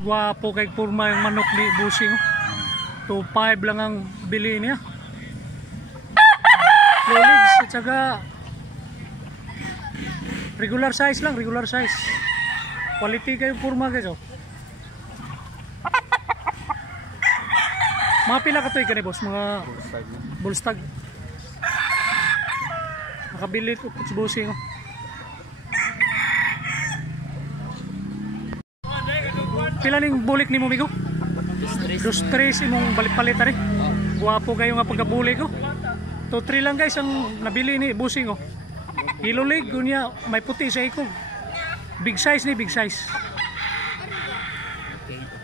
Gwapo kay kurma yung manok ni Busing. 2.5 lang ang bili niya. Low legs at saka regular size lang, regular size. Quality kayo kurma guys. Mga pila ka to ikani boss, mga bullstag. Nakabili ko si Busing. Pila ning bulik ni mo migo? 2-3 imong balik-palit ari. Guwapo kayo nga pagkabulik ko. 2-3 lang guys ang nabili ni Busing. Ilulig gunya may puti sa ikog. Big size ni, big size.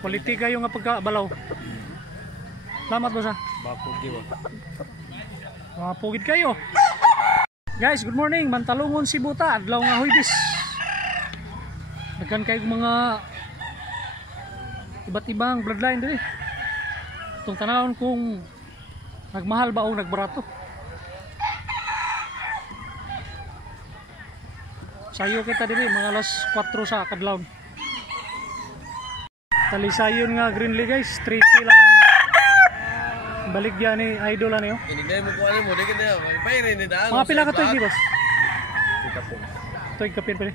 Quality kayo nga pagkabalaw. Salamat boss ha. Mapugid kayo. Guys, good morning. Mantalungon si Buta, adlaw nga Huwebes. Daghan kayo mga iba't ibang bloodline diri. Itong tanawon kung nagmahal ba o nagbarato. Sayo kita diri mga alas 4 sa kadlaw. Talisayon nga Greenlee guys, 3K lang. Balik yan ni idol ano yo. Inigday mo ko ano mo, di kanya. Payre ni daan. Mga pila ka to boss? Toy kapin pala.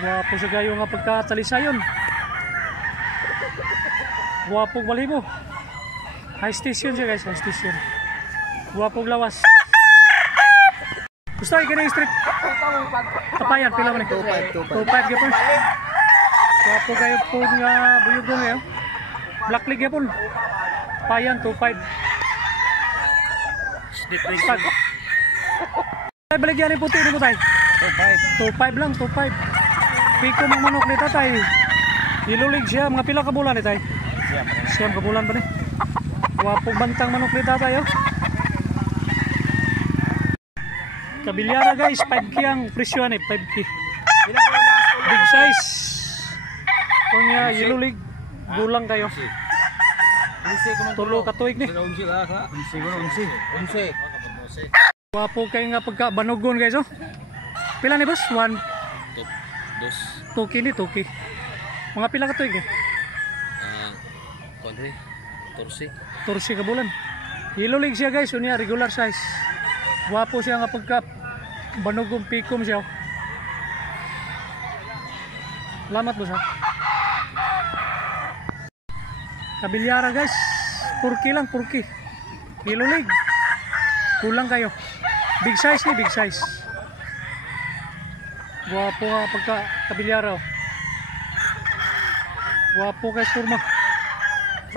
Wapo sa gayo nga pagkatalisayon. Guwapog balibo. High station siya guys, high station. Guwapog lawas. Gusto kayo ganyan street? Tapayan, pila mo ni? 2.5 gapon. Guwapog kayo po nga buyugong ngayon. Black League gapon. Tapayan, 2.5. Stag. Ay, baligyan yung puti mo tayo. 2.5 lang, 2.5. Piko mong manok ni tatay. Ilulig siya, mga pila ka bulan ni tayo. Siyam kabulan ba ni? Wapong bantang manok ni tatay oh. Kabilyara guys, 5K ang presyo ni, 5K. Big size. Kunya ilulig, gulang kayo. Tulo katuig ni. Wapo kayo nga pagka banogon guys oh. Pila ni boss? 1 2K ni, 2K. Mga pila katuig eh? Torsi ka bulan. Ilulig siya guys, unya regular size. Wapo siya nga pagka banugong pikom siya. Salamat boss ha. Kabilyara guys, 4K lang, 4K. Ilulig. Kulang kayo. Big size ni, big size. Wapo nga pagka kabilyara oh. Wapo guys kurma.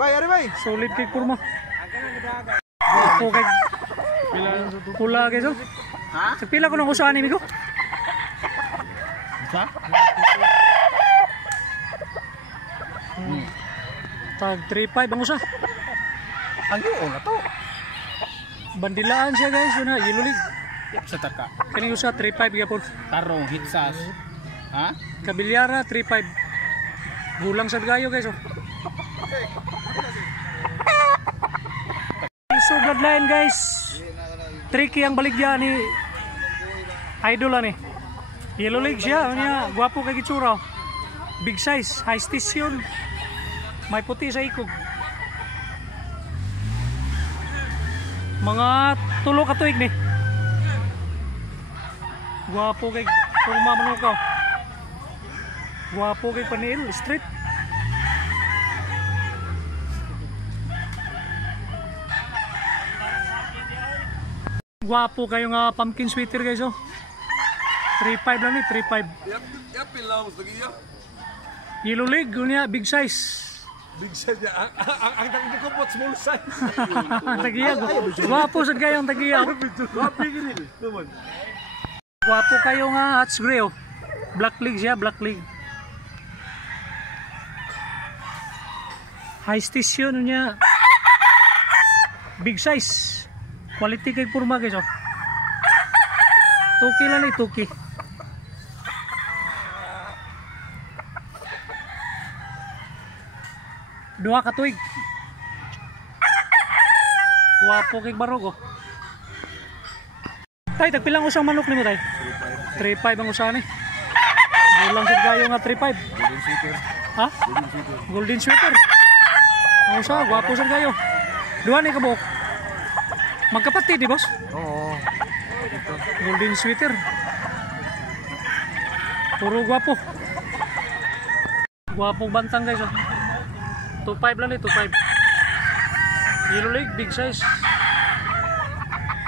Bay, ari bay. Solid kay kurma. Wapo kay pula guys oh. Ha? Pila ko nang usahan ni Migo? Sa? Tag 3.5 ang usa. Ang yun na to. Bandilaan siya guys, yun na, ilulig. Sa taka. Kani usa 3.5 gyapon. Tarong hitsas. Ha? Kabilyara 3.5. Gulang sa gayo guys oh. So bloodline guys. Tricky ang baligya ni idol ani. Ilulig siya, niya gwapo kay gitsura. Big size, high station. May puti sa ikog. Mga tulo ka tuig ni. Gwapo kay kurma manukaw. Gwapo kay panil street. Gwapo kayo nga pumpkin sweater guys oh. 3.5 lang ni, 3.5. Yap, pilaw sa giya. Ilulig niya big size. Big size ya. Ang tagi ko po small size. Tagiya go. Gwapo sad kayo ang tagiya. Gwapo kayo nga hats gray oh. Black League siya, Black League. High station niya. Big size. Quality kay kurma guys oh. 2K lang ni, 2K. Dua ka tuig. Guwapo kay barog oh. Tay, tagpilang usang manok ni mo tay? 3.5 ang usahan eh. Bulang sa gayo nga 3.5. Ha? Golden sweater. Ang sa, gwapo sa kayo. Duha ni kabok. Magkapatid, di boss? Oo. Golden sweater. Puro gwapo. Gwapo bantang guys. 2.5 lang eh, 2.5. Yellow leg, big size.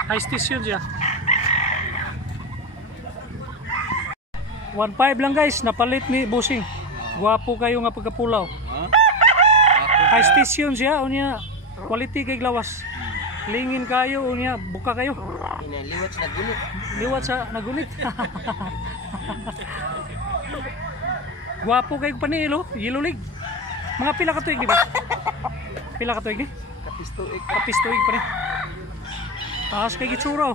High stitch yun siya. 1.5 lang guys, napalit ni Busing. Gwapo kayo nga pagkapulaw. High stitch yun siya, unya quality kay glawas. Lingin kayo, unya buka kayo. Liwat sa nagunit. Liwat sa nagunit. Gwapo kayo panilo, yellow leg. Mga pila ka tuig, di ba? Pila ka tuig ni? Kapis tuig pa rin. Taas kay gitsura.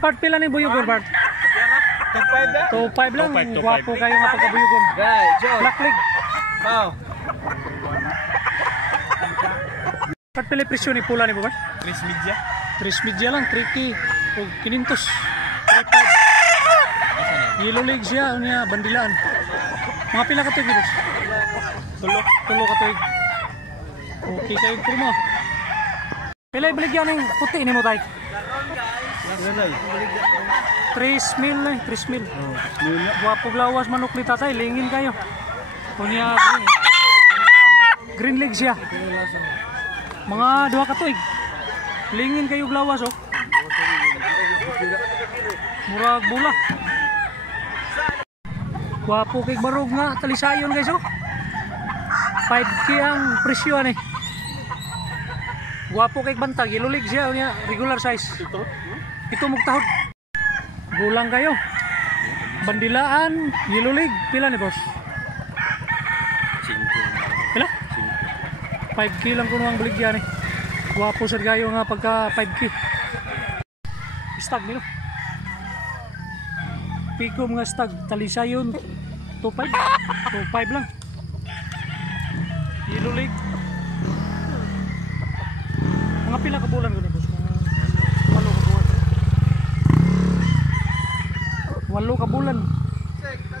Bart, pila ni buyugon, Bart? 2.5 lang. Gwapo kayo nga pagkabuyugon. Right, John. Black leg. Wow. Bart, pila presyo ni pula ni Bart? 3 media. 3 media lang, 3K o 500. 3.5. Yellow leg siya, unya bandilaan. Mga pila ka tuig, boss? Tulo ka tuig. Okay kayo kurma. Pila ibaligyan ng puti ni mo tayo? 3 mil na, 3 mil. Guwapo glawas manok ni tatay, lingin kayo. Unya green leg siya. Mga 2 ka tuig. Lingin kayo glawas oh. Murag bula. Guwapo kay barog nga talisayon guys oh. 5K ang presyo ni. Guwapo kay bantag, yellow leg siya unya regular size. Ito mugtahod. Gulang kayo. Bandilaan, yellow leg, pila ni boss? 5. Pila? 5K lang kuno ang baligyan ni. Guwapo sad kayo nga pagka 5K. Stag nilo. Pikom nga stag, talisayon 2.5. 2.5 lang. Yellow leg. Mga pila ka bulan ko ni boss? 8 ka bulan. 8 ka bulan.